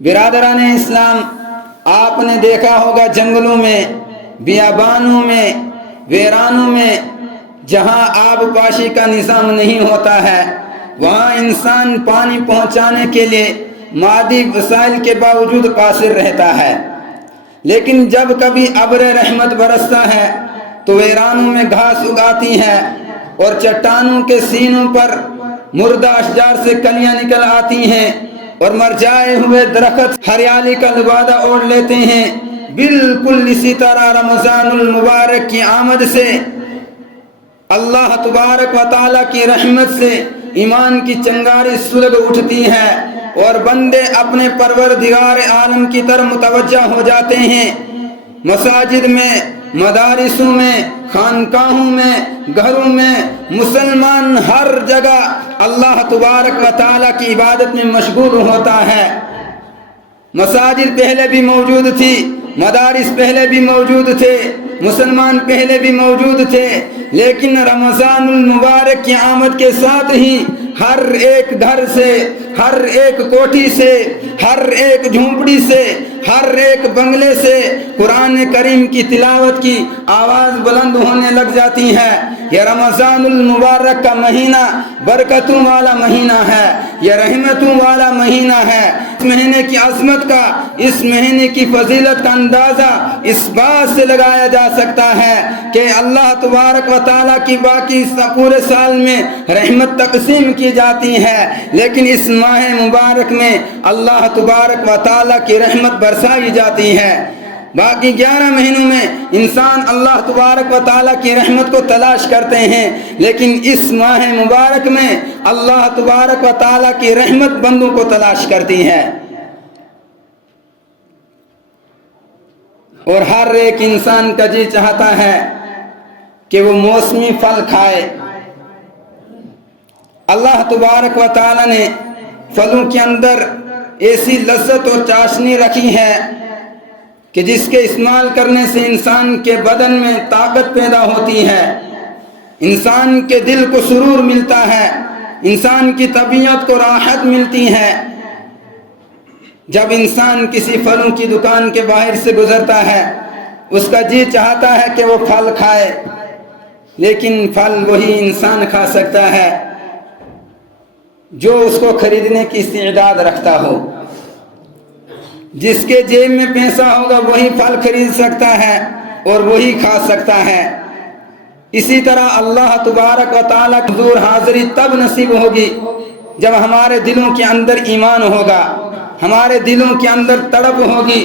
برادران اسلام، آپ نے دیکھا ہوگا جنگلوں میں، بیابانوں میں، ویرانوں میں جہاں آب پاشی کا نظام نہیں ہوتا ہے، وہاں انسان پانی پہنچانے کے لیے مادی وسائل کے باوجود قاصر رہتا ہے۔ لیکن جب کبھی ابر رحمت برستا ہے تو ویرانوں میں گھاس اگاتی ہے اور چٹانوں کے سینوں پر مردہ اشجار سے کلیاں نکل آتی ہیں اور مرجائے ہوئے درخت ہریالی کا لبادہ اوڑھ لیتے ہیں۔ بالکل اسی طرح رمضان المبارک کی آمد سے اللہ تبارک و تعالیٰ کی رحمت سے ایمان کی چنگاری سلگ اٹھتی ہے اور بندے اپنے پروردگار عالم کی طرف متوجہ ہو جاتے ہیں۔ مساجد میں، مدارسوں میں، خانقاہوں میں، گھروں میں مسلمان ہر جگہ اللہ تبارک و تعالیٰ کی عبادت میں مشغول ہوتا ہے۔ مساجد پہلے بھی موجود تھی، مدارس پہلے بھی موجود تھے، مسلمان پہلے بھی موجود تھے، لیکن رمضان المبارک کی آمد کے ساتھ ہی ہر ایک گھر سے، ہر ایک کوٹھی سے، ہر ایک جھونپڑی سے، ہر ایک بنگلے سے قرآن کریم کی تلاوت کی آواز بلند ہونے لگ جاتی ہے۔ یہ رمضان المبارک کا مہینہ برکتوں والا مہینہ ہے، یہ رحمتوں والا مہینہ ہے۔ اس مہینے کی عظمت کا، اس مہینے کی فضیلت کا اندازہ اس بات سے لگایا جا سکتا ہے کہ اللہ تبارک و تعالیٰ کی باقی پورے سال میں رحمت تقسیم کی جاتی ہے، لیکن اس ماہ مبارک میں اللہ تبارک و تعالیٰ کی رحمت برسائی جاتی ہے۔ باقی 11 مہینوں میں انسان اللہ تبارک و تعالیٰ کی رحمت کو تلاش کرتے ہیں، لیکن اس ماہ مبارک میں اللہ تبارک و تعالیٰ کی رحمت بندوں کو تلاش کرتی ہے۔ اور ہر ایک انسان کا جی چاہتا ہے کہ وہ موسمی پھل کھائے۔ اللہ تبارک و تعالیٰ نے پھلوں کے اندر ایسی لذت اور چاشنی رکھی ہے کہ جس کے استعمال کرنے سے انسان کے بدن میں طاقت پیدا ہوتی ہے، انسان کے دل کو سرور ملتا ہے، انسان کی طبیعت کو راحت ملتی ہے۔ جب انسان کسی پھلوں کی دکان کے باہر سے گزرتا ہے، اس کا جی چاہتا ہے کہ وہ پھل کھائے، لیکن پھل وہی انسان کھا سکتا ہے جو اس کو خریدنے کی استعداد رکھتا ہو۔ جس کے جیب میں پیسہ ہوگا وہی پھل خرید سکتا ہے اور وہی کھا سکتا ہے۔ اسی طرح اللہ تبارک و تعالیٰ کی حضور حاضری تب نصیب ہوگی جب ہمارے دلوں کے اندر ایمان ہوگا، ہمارے دلوں کے اندر تڑپ ہوگی۔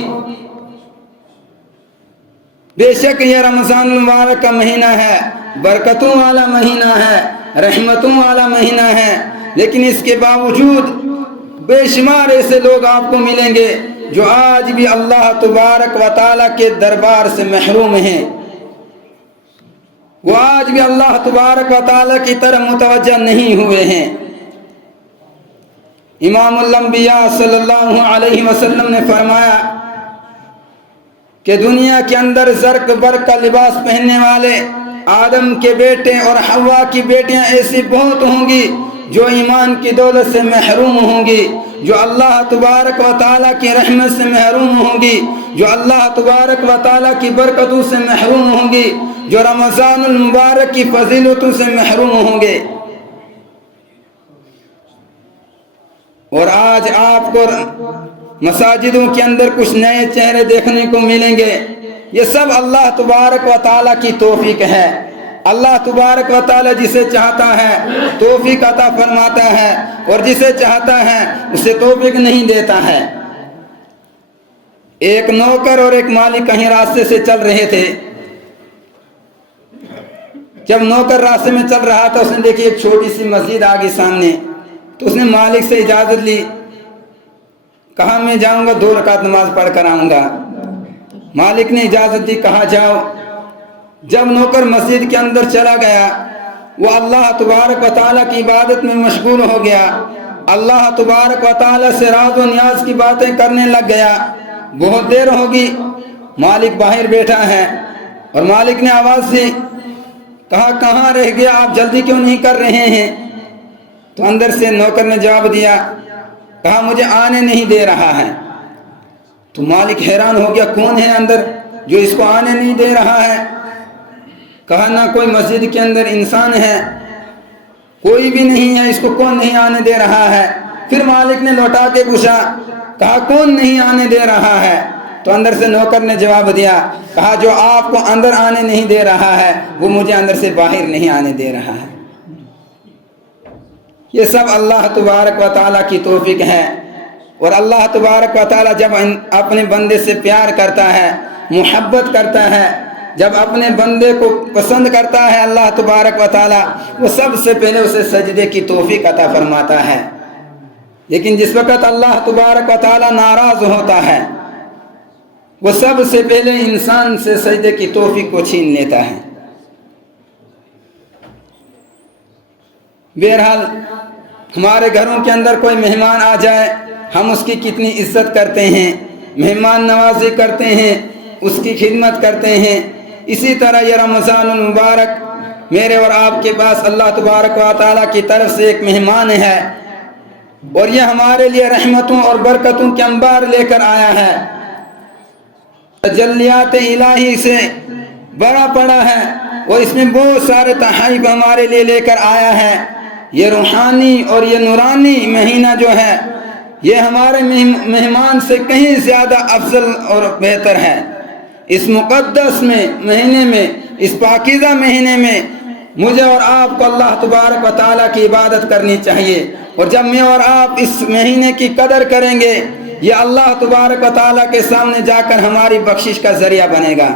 بے شک یہ رمضان المبارک کا مہینہ ہے، برکتوں والا مہینہ ہے، رحمتوں والا مہینہ ہے، لیکن اس کے باوجود بے شمار ایسے لوگ آپ کو ملیں گے جو آج بھی اللہ تبارک و تعالیٰ کے دربار سے محروم ہیں، وہ آج بھی اللہ تبارک و تعالیٰ کی طرف متوجہ نہیں ہوئے ہیں۔ امام الانبیاء صلی اللہ علیہ وسلم نے فرمایا کہ دنیا کے اندر زرق برق کا لباس پہننے والے آدم کے بیٹے اور حوا کی بیٹیاں ایسی بہت ہوں گی جو ایمان کی دولت سے محروم ہوں گی، جو اللہ تبارک و تعالیٰ کی رحمت سے محروم ہوں گی، جو اللہ تبارک و تعالیٰ کی برکتوں سے محروم ہوں گی، جو رمضان المبارک کی فضیلتوں سے محروم ہوں گے۔ اور آج آپ کو مساجدوں کے اندر کچھ نئے چہرے دیکھنے کو ملیں گے، یہ سب اللہ تبارک و تعالیٰ کی توفیق ہے۔ اللہ تبارک و تعالیٰ جسے چاہتا ہے توفیق عطا فرماتا ہے اور جسے چاہتا ہے اسے توفیق نہیں دیتا ہے۔ ایک نوکر اور ایک مالک کہیں راستے سے چل رہے تھے۔ جب نوکر راستے میں چل رہا تھا، اس نے دیکھی ایک چھوٹی سی مسجد آگے سامنے، تو اس نے مالک سے اجازت لی، کہا میں جاؤں گا 2 رکعت نماز پڑھ کر آؤں گا۔ مالک نے اجازت دی، کہا جاؤ۔ جب نوکر مسجد کے اندر چلا گیا، وہ اللہ تبارک و تعالیٰ کی عبادت میں مشغول ہو گیا، اللہ تبارک و تعالیٰ سے راز و نیاز کی باتیں کرنے لگ گیا۔ بہت دیر ہوگی، مالک باہر بیٹھا ہے اور مالک نے آواز دی، کہا کہاں رہ گیا، آپ جلدی کیوں نہیں کر رہے ہیں؟ تو اندر سے نوکر نے جواب دیا، کہا مجھے آنے نہیں دے رہا ہے۔ تو مالک حیران ہو گیا کون ہے اندر جو اس کو آنے نہیں دے رہا ہے. کہا نہ کوئی مسجد کے اندر انسان ہے, کوئی بھی نہیں ہے, اس کو کون نہیں آنے دے رہا ہے. پھر مالک نے لوٹا کے پوچھا, کہا کون نہیں آنے دے رہا ہے. تو اندر سے نوکر نے جواب دیا, کہا جو آپ کو اندر آنے نہیں دے رہا ہے وہ مجھے اندر سے باہر نہیں آنے دے رہا ہے. یہ سب اللہ تبارک و تعالیٰ کی توفیق ہے. اور اللہ تبارک و تعالیٰ جب اپنے بندے سے پیار کرتا ہے, محبت کرتا ہے, جب اپنے بندے کو پسند کرتا ہے اللہ تبارک و تعالیٰ, وہ سب سے پہلے اسے سجدے کی توفیق عطا فرماتا ہے. لیکن جس وقت اللہ تبارک و تعالیٰ ناراض ہوتا ہے وہ سب سے پہلے انسان سے سجدے کی توفیق کو چھین لیتا ہے. بہرحال ہمارے گھروں کے اندر کوئی مہمان آ جائے, ہم اس کی کتنی عزت کرتے ہیں, مہمان نوازی کرتے ہیں, اس کی خدمت کرتے ہیں. اسی طرح یہ رمضان المبارک میرے اور آپ کے پاس اللہ تبارک و تعالیٰ کی طرف سے ایک مہمان ہے, اور یہ ہمارے لیے رحمتوں اور برکتوں کے انبار لے کر آیا ہے. تجلیات الہی سے بڑا پڑا ہے, اور اس میں بہت سارے تحائف ہمارے لیے لے کر آیا ہے. یہ روحانی اور یہ نورانی مہینہ جو ہے یہ ہمارے مہمان سے کہیں زیادہ افضل اور بہتر ہے. اس مقدس مہینے میں, اس پاکیزہ مہینے میں مجھے اور آپ کو اللہ تبارک و تعالیٰ کی عبادت کرنی چاہیے. اور جب میں اور آپ اس مہینے کی قدر کریں گے, یہ اللہ تبارک و تعالیٰ کے سامنے جا کر ہماری بخشش کا ذریعہ بنے گا.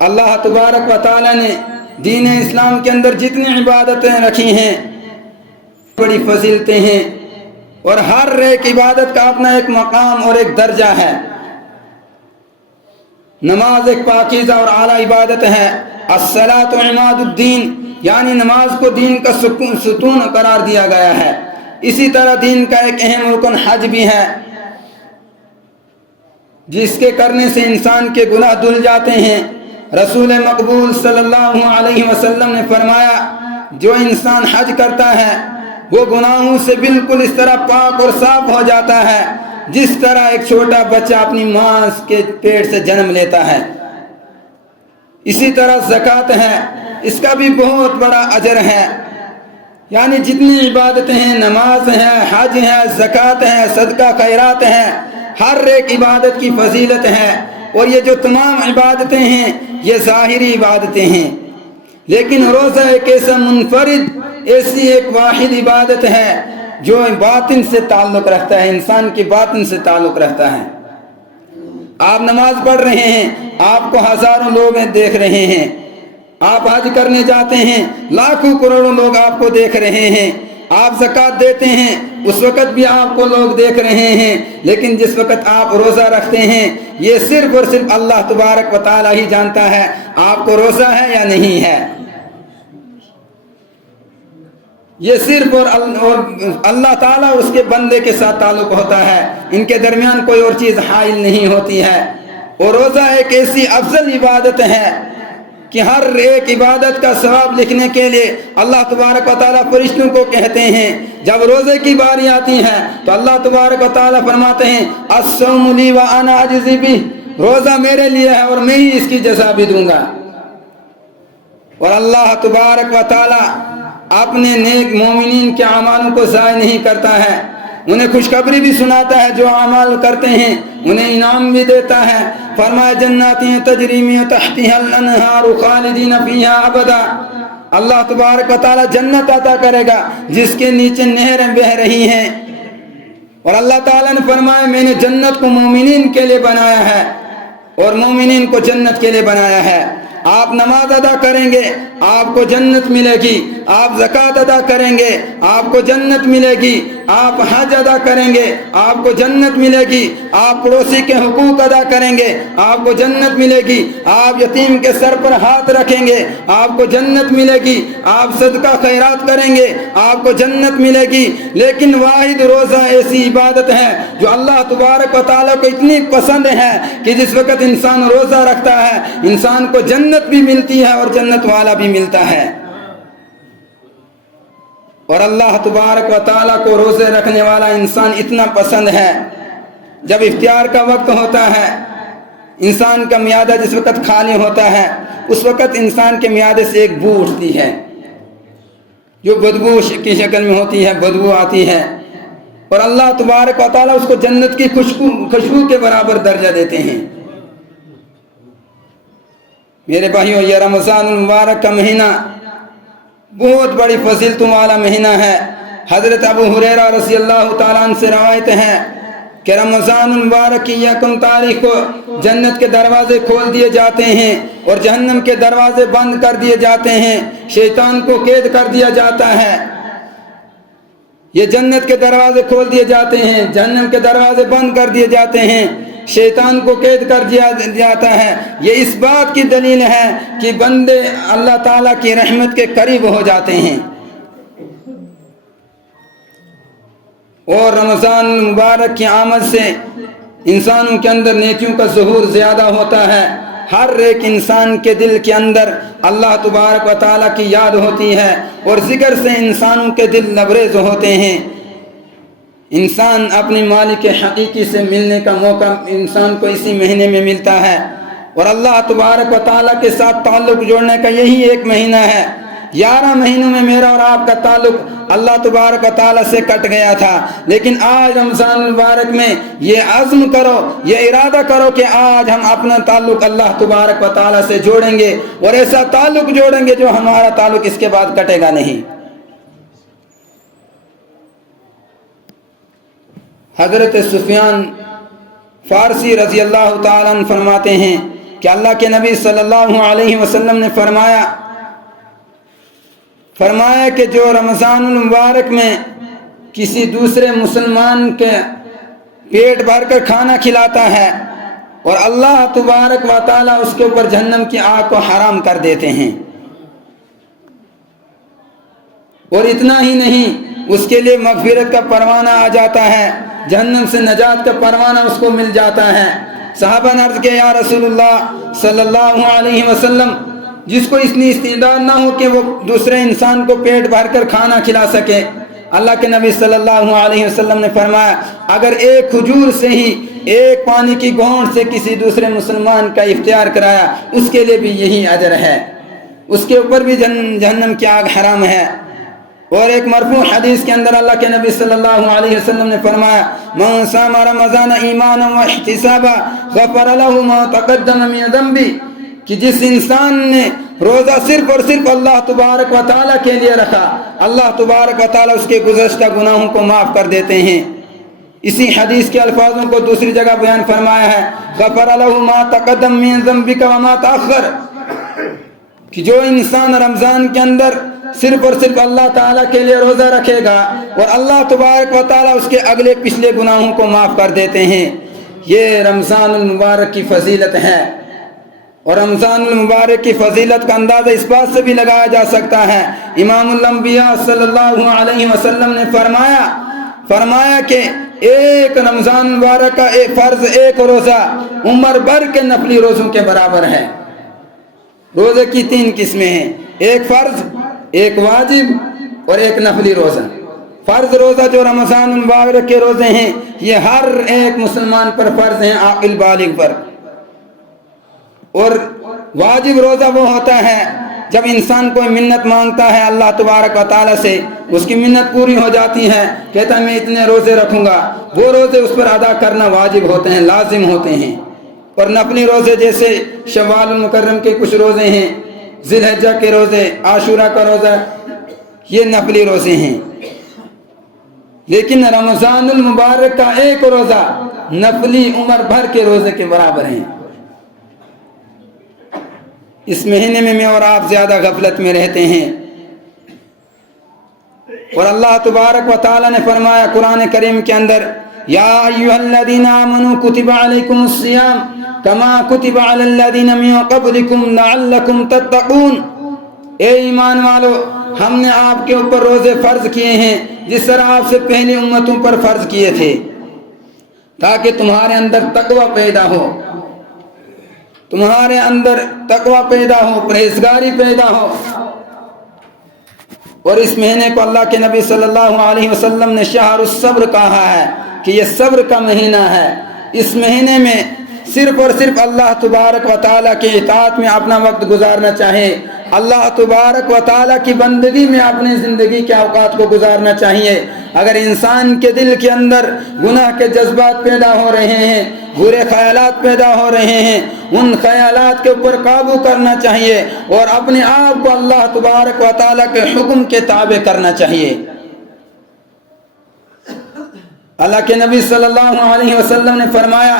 اللہ تبارک و تعالیٰ نے دین اسلام کے اندر جتنی عبادتیں رکھی ہیں بڑی فضیلتیں ہیں, اور ہر ایک عبادت کا اپنا ایک مقام اور ایک درجہ ہے. نماز ایک پاکیزہ اور اعلیٰ عبادت ہے. الصلاۃ عماد الدین, یعنی نماز کو دین کا ستون قرار دیا گیا ہے. اسی طرح دین کا ایک اہم رکن حج بھی ہے, جس کے کرنے سے انسان کے گناہ دھل جاتے ہیں. رسول مقبول صلی اللہ علیہ وسلم نے فرمایا, جو انسان حج کرتا ہے وہ گناہوں سے بالکل اس طرح پاک اور صاف ہو جاتا ہے جس طرح ایک چھوٹا بچہ اپنی ماں کے پیٹ سے جنم لیتا ہے. اسی طرح زکوٰۃ ہے, اس کا بھی بہت بڑا اجر ہے. یعنی جتنی عبادتیں ہیں, نماز ہے, حج ہے, زکوٰۃ ہے, صدقہ خیرات ہے, ہر ایک عبادت کی فضیلت ہے. اور یہ جو تمام عبادتیں ہیں یہ ظاہری عبادتیں ہیں, لیکن روزہ ایک ایسا منفرد, ایسی ایک واحد عبادت ہے جو باطن سے تعلق رکھتا ہے, انسان کی باطن سے تعلق رکھتا ہے. آپ نماز پڑھ رہے ہیں, آپ کو ہزاروں لوگ دیکھ رہے ہیں. آپ حج کرنے جاتے ہیں, لاکھوں کروڑوں لوگ آپ کو دیکھ رہے ہیں. آپ زکوٰۃ دیتے ہیں, اس وقت بھی آپ کو لوگ دیکھ رہے ہیں. لیکن جس وقت آپ روزہ رکھتے ہیں یہ صرف اور صرف اللہ تبارک و تعالیٰ ہی جانتا ہے آپ کو روزہ ہے یا نہیں ہے. یہ صرف اور اللہ تعالیٰ اور اس کے بندے کے ساتھ تعلق ہوتا ہے, ان کے درمیان کوئی اور چیز حائل نہیں ہوتی ہے. اور روزہ ایک ایسی افضل عبادت ہے کہ ہر ایک عبادت کا ثواب لکھنے کے لیے اللہ تبارک و تعالیٰ فرشتوں کو کہتے ہیں. جب روزے کی باری آتی ہے تو اللہ تبارک و تعالیٰ فرماتے ہیں, الصوم لی وانا اجزی بہ, روزہ میرے لیے ہے اور میں ہی اس کی جزا بھی دوں گا. اور اللہ تبارک و تعالیٰ اپنے نیک مومنین کے اعمالوں کو ضائع نہیں کرتا ہے, انہیں خوشخبری بھی سناتا ہے. جو اعمال کرتے ہیں انہیں انعام بھی دیتا ہے. فرمایا جنات تجری من تحتها الانہار خالدین فیہا ابدا, اللہ تبارک و تعالی جنت عطا کرے گا جس کے نیچے نہریں بہہ رہی ہیں. اور اللہ تعالیٰ نے فرمایا میں نے جنت کو مومنین کے لیے بنایا ہے اور مومنین کو جنت کے لیے بنایا ہے. آپ نماز ادا کریں گے آپ کو جنت ملے گی, آپ زکوٰۃ ادا کریں گے آپ کو جنت ملے گی, آپ حج ادا کریں گے آپ کو جنت ملے گی, آپ پڑوسی کے حقوق ادا کریں گے آپ کو جنت ملے گی, آپ یتیم کے سر پر ہاتھ رکھیں گے آپ کو جنت ملے گی, آپ صدقہ خیرات کریں گے آپ کو جنت ملے گی. لیکن واحد روزہ ایسی عبادت ہے جو اللہ تبارک و تعالیٰ کو اتنی پسند ہے کہ جس وقت انسان روزہ رکھتا ہے انسان کو جنت بھی ملتی ہے اور جنت والا بھی ملتا ہے. اور اللہ تبارک و تعالیٰ کو روزے رکھنے والا انسان اتنا پسند ہے, جب افطار کا وقت ہوتا ہے، انسان کا معدہ جس وقت خالی ہوتا ہے، اس وقت انسان کے معدے سے ایک بو اٹھتی ہے جو بدبو کی شکل میں ہوتی ہے، بدبو آتی ہے، اور اللہ تبارک و تعالیٰ اس کو جنت کی خوشبو کے برابر درجہ دیتے ہیں۔ میرے بھائیوں، یہ رمضان المبارک کا مہینہ بہت بڑی فضیلتوں والا مہینہ ہے۔ حضرت ابو ہریرہ رضی اللہ تعالیٰ عنہ سے روایت ہے کہ رمضان المبارک کی یکم تاریخ کو جنت کے دروازے کھول دیے جاتے ہیں اور جہنم کے دروازے بند کر دیے جاتے ہیں، شیطان کو قید کر دیا جاتا ہے۔ یہ جنت کے دروازے کھول دیے جاتے ہیں، جہنم کے دروازے بند کر دیے جاتے ہیں، شیطان کو قید کر دیا جاتا ہے۔ یہ اس بات کی دلیل ہے کہ بندے اللہ تعالیٰ کی رحمت کے قریب ہو جاتے ہیں۔ اور رمضان المبارک کی آمد سے انسانوں کے اندر نیکیوں کا ظہور زیادہ ہوتا ہے۔ ہر ایک انسان کے دل کے اندر اللہ تبارک و تعالیٰ کی یاد ہوتی ہے اور ذکر سے انسانوں کے دل لبریز ہوتے ہیں۔ انسان اپنی مالک حقیقی سے ملنے کا موقع انسان کو اسی مہینے میں ملتا ہے، اور اللہ تبارک و تعالیٰ کے ساتھ تعلق جوڑنے کا یہی ایک مہینہ ہے۔ 11 مہینوں میں میرا اور آپ کا تعلق اللہ تبارک و تعالیٰ سے کٹ گیا تھا، لیکن آج رمضان المبارک میں یہ عزم کرو، یہ ارادہ کرو کہ آج ہم اپنا تعلق اللہ تبارک و تعالیٰ سے جوڑیں گے، اور ایسا تعلق جوڑیں گے جو ہمارا تعلق اس کے بعد کٹے گا نہیں۔ حضرت سفیان فارسی رضی اللہ تعالیٰ عنہ فرماتے ہیں کہ اللہ کے نبی صلی اللہ علیہ وسلم نے فرمایا کہ جو رمضان المبارک میں کسی دوسرے مسلمان کے پیٹ بھر کر کھانا کھلاتا ہے اور اللہ تبارک و تعالیٰ اس کے اوپر جہنم کی آگ کو حرام کر دیتے ہیں، اور اتنا ہی نہیں، اس کے لیے مغفرت کا پروانہ آ جاتا ہے، جہنم سے نجات کا پروانہ اس کو مل جاتا ہے۔ صحابہ نے عرض کیا یا رسول اللہ صلی اللہ علیہ وسلم، جس کو اتنی استعداد نہ ہو کہ وہ دوسرے انسان کو پیٹ بھر کر کھانا کھلا سکے، اللہ کے نبی صلی اللہ علیہ وسلم نے فرمایا اگر ایک کھجور سے ہی، ایک پانی کی گھونٹ سے کسی دوسرے مسلمان کا افطار کرایا، اس کے لیے بھی یہی اجر ہے، اس کے اوپر بھی جہنم کی آگ حرام ہے۔ اور ایک مرفوع حدیث کے اندر اللہ کے نبی صلی اللہ علیہ وسلم نے فرمایا من صام رمضان ایمانا واحتسابا غفر له ما تقدم من ذنبه، کہ جس انسان نے روزہ صرف اور صرف اللہ تبارک و تعالیٰ کے لیے رکھا، اللہ تبارک و تعالیٰ اس کے گزشتہ گناہوں کو معاف کر دیتے ہیں۔ اسی حدیث کے الفاظوں کو دوسری جگہ بیان فرمایا ہے غفر له ما تقدم من ذنبك وما تأخر، کہ جو انسان رمضان کے اندر صرف اور صرف اللہ تعالیٰ کے لیے روزہ رکھے گا اور اللہ تبارک و تعالیٰ اس کے اگلے پچھلے گناہوں کو معاف کر دیتے ہیں، یہ رمضان المبارک کی فضیلت ہے۔ اور رمضان المبارک کی فضیلت کا اندازہ اس بات سے بھی لگایا جا سکتا ہے، امام الانبیاء صلی اللہ علیہ وسلم نے فرمایا کہ ایک رمضان مبارک کا ایک فرض، ایک روزہ عمر بھر کے نفلی روزوں کے برابر ہے۔ روزے کی 3 قسمیں ہیں، ایک فرض، ایک واجب اور ایک نفلی روزہ۔ فرض روزہ جو رمضان المبارک کے روزے ہیں یہ ہر ایک مسلمان پر فرض ہیں، عاقل بالغ پر۔ اور واجب روزہ وہ ہوتا ہے جب انسان کوئی منت مانگتا ہے اللہ تبارک و تعالیٰ سے، اس کی منت پوری ہو جاتی ہے، کہتا ہے میں اتنے روزے رکھوں گا، وہ روزے اس پر ادا کرنا واجب ہوتے ہیں، لازم ہوتے ہیں۔ اور نفلی روزے جیسے شوال المکرم کے کچھ روزے ہیں، ذی الحجہ کے روزے، عاشورہ کا روزہ، یہ نفلی روزے ہیں۔ لیکن رمضان المبارک کا ایک روزہ نفلی عمر بھر کے روزے کے برابر ہیں۔ اس مہینے میں اور آپ زیادہ غفلت میں رہتے ہیں، اور اللہ تبارک و تعالیٰ نے فرمایا قرآن کریم کے اندر یا ایھا الذین آمنوا کتب علیکم الصیام کما کتب علی الذین من قبلکم لعلکم تتقون، اے ایمان والو ہم نے آپ کے اوپر روزے فرض کیے ہیں جس طرح آپ سے پہلی امتوں پر فرض کیے تھے، تاکہ تمہارے اندر تقوی پیدا ہو، تمہارے اندر تقوی پیدا ہو، پرہیزگاری پیدا ہو۔ اور اس مہینے کو اللہ کے نبی صلی اللہ علیہ وسلم نے شہر الصبر کہا ہے کہ یہ صبر کا مہینہ ہے۔ اس مہینے میں صرف اور صرف اللہ تبارک و تعالیٰ کی اطاعت میں اپنا وقت گزارنا چاہیے، اللہ تبارک و تعالیٰ کی بندگی میں اپنے زندگی کے اوقات کو گزارنا چاہیے۔ اگر انسان کے دل کے اندر گناہ کے جذبات پیدا ہو رہے ہیں، برے خیالات پیدا ہو رہے ہیں، ان خیالات کے اوپر قابو کرنا چاہیے اور اپنے آپ کو اللہ تبارک و تعالیٰ کے حکم کے تابع کرنا چاہیے۔ اللہ کے نبی صلی اللہ علیہ وسلم نے فرمایا،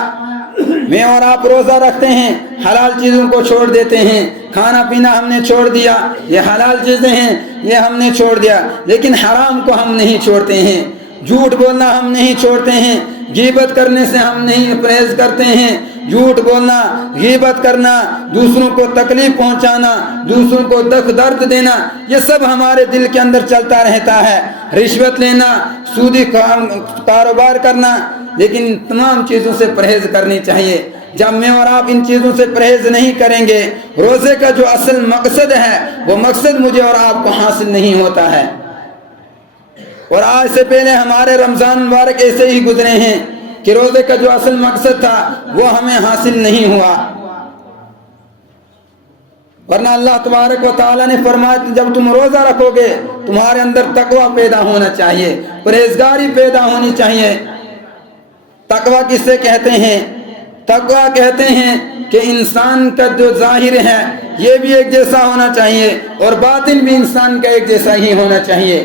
میں اور آپ روزہ رکھتے ہیں، حلال چیزوں کو چھوڑ دیتے ہیں، کھانا پینا ہم نے چھوڑ دیا، یہ حلال چیزیں ہیں یہ ہم نے چھوڑ دیا، لیکن حرام کو ہم نہیں چھوڑتے ہیں، جھوٹ بولنا ہم نہیں چھوڑتے ہیں، غیبت کرنے سے ہم نہیں پرہیز کرتے ہیں۔ جھوٹ بولنا، غیبت کرنا، دوسروں کو تکلیف پہنچانا، دوسروں کو دکھ درد دینا، یہ سب ہمارے دل کے اندر چلتا رہتا ہے۔ رشوت لینا، سودی کاروبار کرنا، لیکن ان تمام چیزوں سے پرہیز کرنی چاہیے۔ جب میں اور آپ ان چیزوں سے پرہیز نہیں کریں گے، روزے کا جو اصل مقصد ہے وہ مقصد مجھے اور آپ کو حاصل نہیں ہوتا ہے۔ اور آج سے پہلے ہمارے رمضان مبارک ایسے ہی گزرے ہیں کہ روزے کا جو اصل مقصد تھا وہ ہمیں حاصل نہیں ہوا، ورنہ اللہ تبارک و تعالیٰ نے فرمایا جب تم روزہ رکھو گے تمہارے اندر تقوی پیدا ہونا چاہیے، پرہیزگاری پیدا ہونی چاہیے۔ تقوی کسے کہتے ہیں؟ تقوی کہتے ہیں کہ انسان کا جو ظاہر ہے یہ بھی ایک جیسا ہونا چاہیے اور باطن بھی انسان کا ایک جیسا ہی ہونا چاہیے،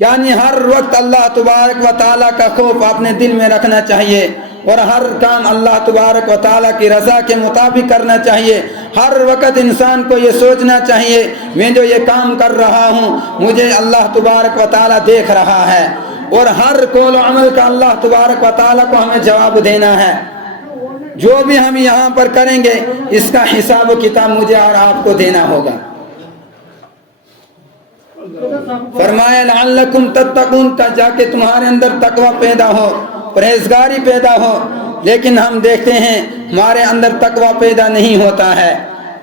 یعنی ہر وقت اللہ تبارک و تعالیٰ کا خوف اپنے دل میں رکھنا چاہیے اور ہر کام اللہ تبارک و تعالیٰ کی رضا کے مطابق کرنا چاہیے۔ ہر وقت انسان کو یہ سوچنا چاہیے میں جو یہ کام کر رہا ہوں مجھے اللہ تبارک و تعالیٰ دیکھ رہا ہے، اور ہر قول و عمل کا اللہ تبارک و تعالیٰ کو ہمیں جواب دینا ہے۔ جو بھی ہم یہاں پر کریں گے اس کا حساب و کتاب مجھے اور آپ کو دینا ہوگا۔ فرمایا لعلکم تتقون، جا کے تمہارے اندر تقوی پیدا ہو، پرہیزگاری پیدا ہو، لیکن ہم دیکھتے ہیں ہمارے اندر تقوی پیدا نہیں ہوتا ہے۔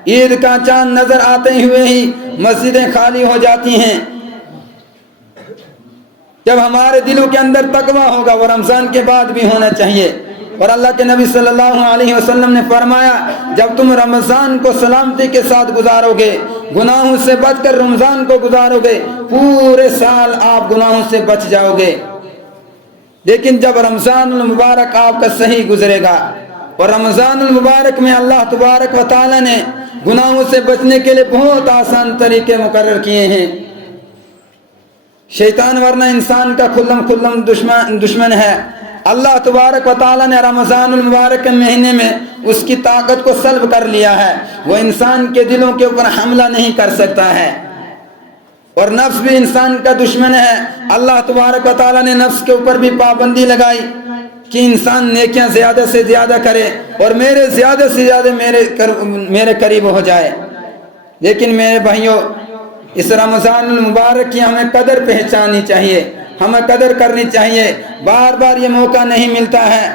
عید کا چاند نظر آتے ہوئے ہی مسجدیں خالی ہو جاتی ہیں۔ جب ہمارے دلوں کے اندر تقوی ہوگا وہ رمضان کے بعد بھی ہونا چاہیے، اور اللہ کے نبی صلی اللہ علیہ وسلم نے فرمایا جب تم رمضان کو سلامتی کے ساتھ گزارو گے، گناہوں سے بچ کر رمضان کو گزارو گے، پورے سال آپ گناہوں سے بچ جاؤ گے۔ لیکن جب رمضان المبارک آپ کا صحیح گزرے گا، اور رمضان المبارک میں اللہ تبارک و تعالی نے گناہوں سے بچنے کے لیے بہت آسان طریقے مقرر کیے ہیں۔ شیطان ورنہ انسان کا کھلم دشمن ہے۔ اللہ تبارک و تعالی نے رمضان المبارک کے مہینے میں اس کی طاقت کو سلب کر لیا ہے، وہ انسان کے دلوں کے اوپر حملہ نہیں کر سکتا ہے، اور نفس بھی انسان کا دشمن ہے۔ اللہ تبارک و تعالی نے نفس کے اوپر بھی پابندی لگائی کہ انسان نیکیاں زیادہ سے زیادہ کرے اور زیادہ سے زیادہ میرے قریب ہو جائے۔ لیکن میرے بھائیوں، اس رمضان المبارک کی ہمیں قدر پہچاننی چاہیے، ہمیں قدر کرنی چاہیے۔ بار بار یہ موقع نہیں ملتا ہے،